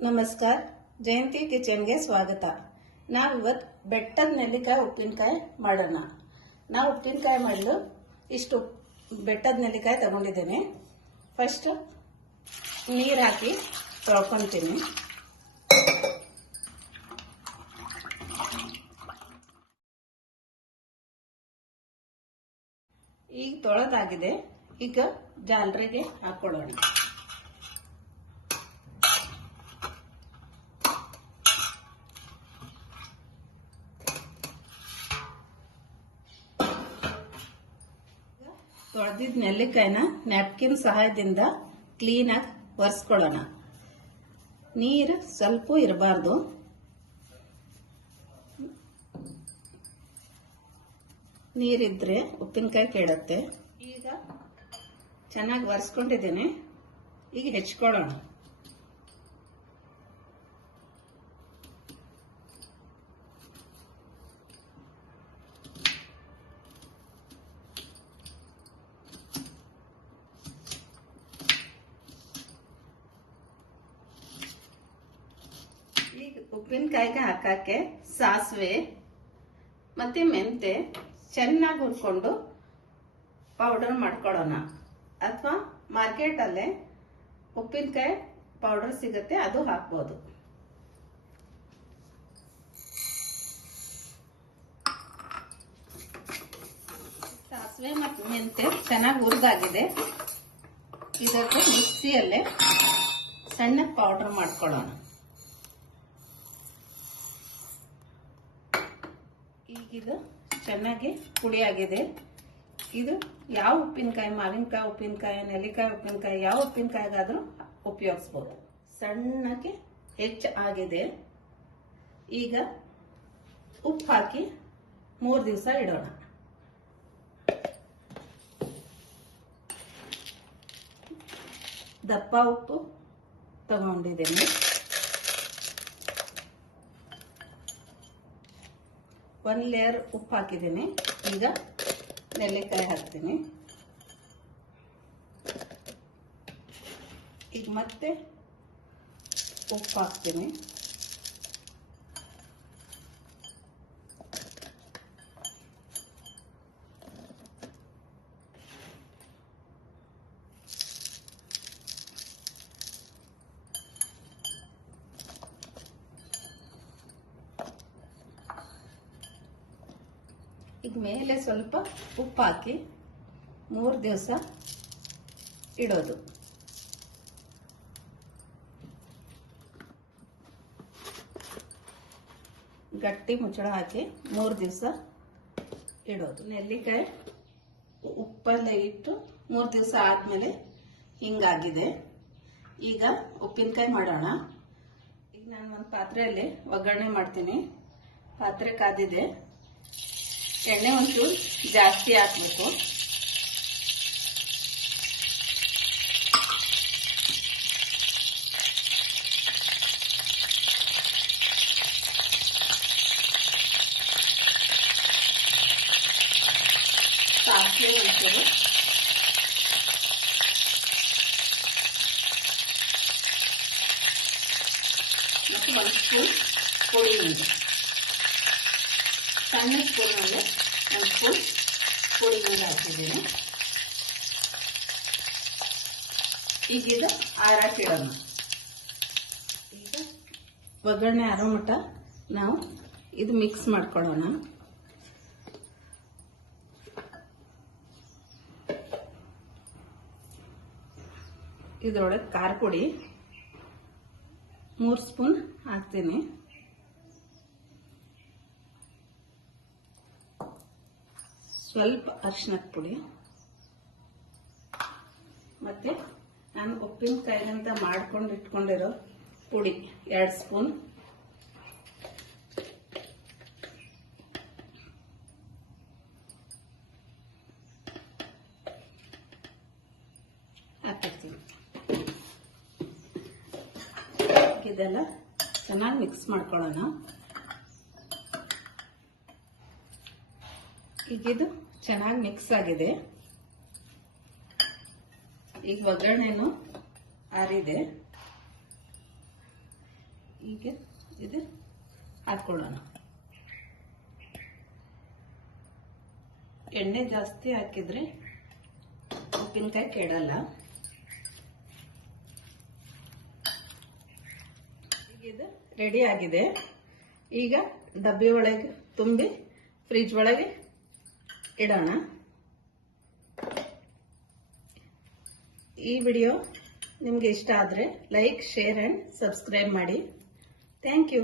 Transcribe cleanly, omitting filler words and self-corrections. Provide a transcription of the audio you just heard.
ನಮಸ್ಕಾರ. ಜಯಂತಿ ಕಿಚನ್ಗೆ ಸ್ವಾಗತ. ನಾವಿವತ್ತು ಬೆಟ್ಟದ ನೆಲ್ಲಿಕಾಯಿ ಉಪ್ಪಿನಕಾಯಿ ಮಾಡೋಣ. ನಾವು ಉಪ್ಪಿನಕಾಯಿ ಮಾಡಲು ಇಷ್ಟು ಬೆಟ್ಟದ ನೆಲ್ಲಿಕಾಯಿ ತಗೊಂಡಿದ್ದೇನೆ. ಫಸ್ಟ್ ನೀರು ಹಾಕಿ ತೊಳ್ಕೊಂತೀನಿ. ಈಗ ತೊಳೆದಾಗಿದೆ. ಈಗ ಜಾಲರಿಗೆ ಹಾಕೊಳ್ಳೋಣ. ತೊಳೆದಿದ್ದ ನೆಲ್ಲಿಕಾಯಿನ ನ್ಯಾಪ್ಕಿನ್ ಸಹಾಯದಿಂದ ಕ್ಲೀನಾಗಿ ಒರೆಸ್ಕೊಳ್ಳೋಣ. ನೀರು ಸ್ವಲ್ಪ ಇರಬಾರ್ದು. ನೀರಿದ್ರೆ ಉಪ್ಪಿನಕಾಯಿ ಕೆಡುತ್ತೆ. ಈಗ ಚೆನ್ನಾಗಿ ಒರೆಸ್ಕೊಂಡಿದ್ದೇನೆ. ಈಗ ಹೆಚ್ಕೊಳ್ಳೋಣ. ಈಗ ಉಪ್ಪಿನಕಾಯಿಗೆ ಹಾಕಕ್ಕೆ ಸಾಸಿವೆ ಮತ್ತೆ ಮೆಂತೆ ಚೆನ್ನಾಗಿ ಹುರ್ಕೊಂಡು ಪೌಡರ್ ಮಾಡ್ಕೊಳ್ಳೋಣ. ಅಥವಾ ಮಾರ್ಕೆಟಲ್ಲೇ ಉಪ್ಪಿನಕಾಯಿ ಪೌಡರ್ ಸಿಗುತ್ತೆ, ಅದು ಹಾಕ್ಬೋದು. ಸಾಸಿವೆ ಮತ್ತು ಮೆಂತೆ ಚೆನ್ನಾಗಿ ಹುರಿದಾಗಿದೆ. ಇದಕ್ಕೆ ಮಿಕ್ಸಿಯಲ್ಲೇ ಸಣ್ಣ ಪೌಡರ್ ಮಾಡ್ಕೊಳ್ಳೋಣ. ಈಗಿದು ಚೆನ್ನಾಗಿ ಪುಡಿಯಾಗಿದೆ. ಇದು ಯಾವ ಉಪ್ಪಿನಕಾಯಿ, ಮಾವಿನಕಾಯಿ ಉಪ್ಪಿನಕಾಯಿ, ನೆಲ್ಲಿಕಾಯಿ ಉಪ್ಪಿನಕಾಯಿ, ಯಾವ ಉಪ್ಪಿನಕಾಯಿಗಾದ್ರೂ ಉಪಯೋಗಿಸ್ಬೋದು. ಸಣ್ಣಕ್ಕೆ ಹೆಚ್ಚು ಆಗಿದೆ. ಈಗ ಉಪ್ಪು ಹಾಕಿ 3 ದಿವಸ ಇಡೋಣ. ದಪ್ಪ ಉಪ್ಪು ತಗೊಂಡಿದ್ದೇನೆ. 1 ಲೇಯರ್ ಉಪ್ಪು ಹಾಕಿದ್ದೀನಿ. ಈಗ ನೆಲ್ಲಿಕಾಯಿ ಹಾಕ್ತೀನಿ. ಈಗ ಮತ್ತೆ ಉಪ್ಪು ಹಾಕ್ತೀನಿ. ಈಗ ಮೇಲೆ ಸ್ವಲ್ಪ ಉಪ್ಪು ಹಾಕಿ 3 ದಿವಸ ಇಡೋದು. ಗಟ್ಟಿ ಮುಚ್ಚಳ ಹಾಕಿ 3 ದಿವಸ ಇಡೋದು. ನೆಲ್ಲಿಕಾಯಿ ಉಪ್ಪಲ್ಲೇ ಇಟ್ಟು 3 ದಿವಸ ಆದ್ಮೇಲೆ ಹಿಂಗಾಗಿದೆ. ಈಗ ಉಪ್ಪಿನಕಾಯಿ ಮಾಡೋಣ. ಈಗ ನಾನು ಒಂದು ಪಾತ್ರೆಯಲ್ಲಿ ಒಗ್ಗರಣೆ ಮಾಡ್ತೀನಿ. ಪಾತ್ರೆ ಕಾದಿದೆ. ಎಣ್ಣೆ ಒಂಚೂರು ಜಾಸ್ತಿ ಹಾಕ್ಬೇಕು. ಸಾಸಿವೆ ಒಂಚೂರು, ಮತ್ತು 1 ಸ್ಪೂನ್ ಪುಡಿ ಉಂಡೆ. ಸಣ್ಣ ಸ್ಪೂನಲ್ಲಿ 1 ಸ್ಪೂನ್ ಪುಡಿ ಉಂಡೆ ಹಾಕಿದ್ದೀನಿ. ಈಗ ಇದು ಆರಾಕಿಡೋಣ. ಈಗ ಒಗ್ಗರಣೆ ಆರೋ ಮಟ್ಟ ನಾವು ಇದು ಮಿಕ್ಸ್ ಮಾಡ್ಕೊಳ್ಳೋಣ. ಇದರೊಳಗೆ ಖಾರ ಪುಡಿ 3 ಸ್ಪೂನ್ ಹಾಕ್ತೀನಿ. ಸ್ವಲ್ಪ ಅರಿಶಿನದ ಪುಡಿ, ಮತ್ತೆ ನಾನು ಉಪ್ಪಿನಕಾಯಿಗಂತ ಮಾಡ್ಕೊಂಡು ಇಟ್ಕೊಂಡಿರೋ ಪುಡಿ 2 ಸ್ಪೂನ್, ಹಾಕಿರ್ತೀನಿ. ಇದೆಲ್ಲ ಚೆನ್ನಾಗಿ ಮಿಕ್ಸ್ ಮಾಡ್ಕೊಳ್ಳೋಣ. ಈಗಿದು ಚೆನ್ನಾಗಿ ಮಿಕ್ಸ್ ಆಗಿದೆ. ಈಗ ಒಗ್ಗರಣೆನು ಆರಿದೆ. ಈಗ ಇದು ಹಾಕೊಳ್ಳೋಣ. ಎಣ್ಣೆ ಜಾಸ್ತಿ ಹಾಕಿದ್ರೆ ಉಪ್ಪಿನಕಾಯಿ ಕೆಡಲ್ಲ. ಈಗ ಇದು ರೆಡಿ ಆಗಿದೆ. ಈಗ ಡಬ್ಬಿ ಒಳಗೆ ತುಂಬಿ ಫ್ರಿಜ್ ಒಳಗೆ ಇಡೋಣ. ಈ ವಿಡಿಯೋ ನಿಮಗೆ ಇಷ್ಟ ಆದರೆ ಲೈಕ್, ಶೇರ್ ಆ್ಯಂಡ್ ಸಬ್ಸ್ಕ್ರೈಬ್ ಮಾಡಿ. Thank you.